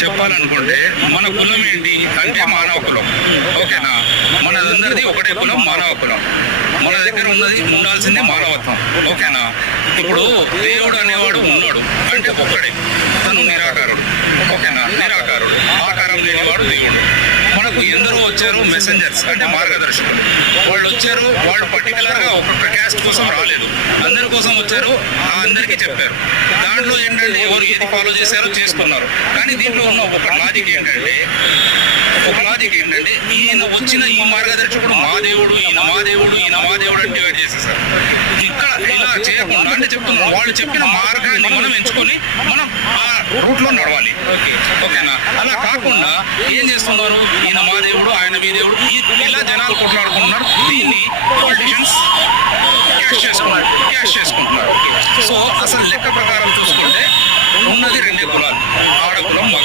చెప్పాలనుకుంటే మన కులం ఏంటి అంటే మానవ కులం. ఓకేనా, మనందరిది ఒకటే కులం, మానవ కులం. మన దగ్గర ఉండాల్సింది మానవత్వం. ఓకేనా, ఇప్పుడు దేవుడు అనేవాడు ఉన్నాడు అంటే ఒక్కడే, తను నిరాకారుడు. ఓకేనా, నిరాకారుడు, ఆకారం లేనివాడు దేవుడు. మనకు ఎందరో వచ్చారు మెసెంజర్స్ అంటే మార్గదర్శకులు. వాళ్ళు వచ్చారు, వాళ్ళు పర్టికులర్గా ఒక్కొక్క క్యాస్ట్ కోసం రాలేదు, అందరి కోసం వచ్చారు, అందరికీ చెప్పారు. దాంట్లో ఏంటంటే ఎవరు ఏది ఫాలో చేశారో చేసుకున్నారు. కానీ దీంట్లో ఉన్న ఒక లాజిక్ ఏంటంటే ఈయన వచ్చిన ఈ మార్గదర్శకుడు మా దేవుడు, ఈయన మా దేవుడు, ఈయన మా దేవుడు అని డివైడ్ చేసేసారు. ఇక్కడ ఇలా చేయకుండా అంటే చెప్తున్నాం, వాళ్ళు చెప్పిన మార్గాన్ని మనం ఎంచుకొని మనం ఆ రూట్లో నడవాలి. ఓకేనా, అలా కాకుండా ఏం చేస్తున్నారు, ఈయన మా దేవుడు, ఆయన మీ దేవుడు, ఇలా జనాలు కొట్లాడుకుంటున్నారు. దీన్ని పొలిటీషియన్స్ క్యాష్ చేసుకుంటున్నారు. సో అసలు లెక్క ప్రకారం చూసుకుంటే ఉన్నది 2 కులాలు, ఆడకులం, మగ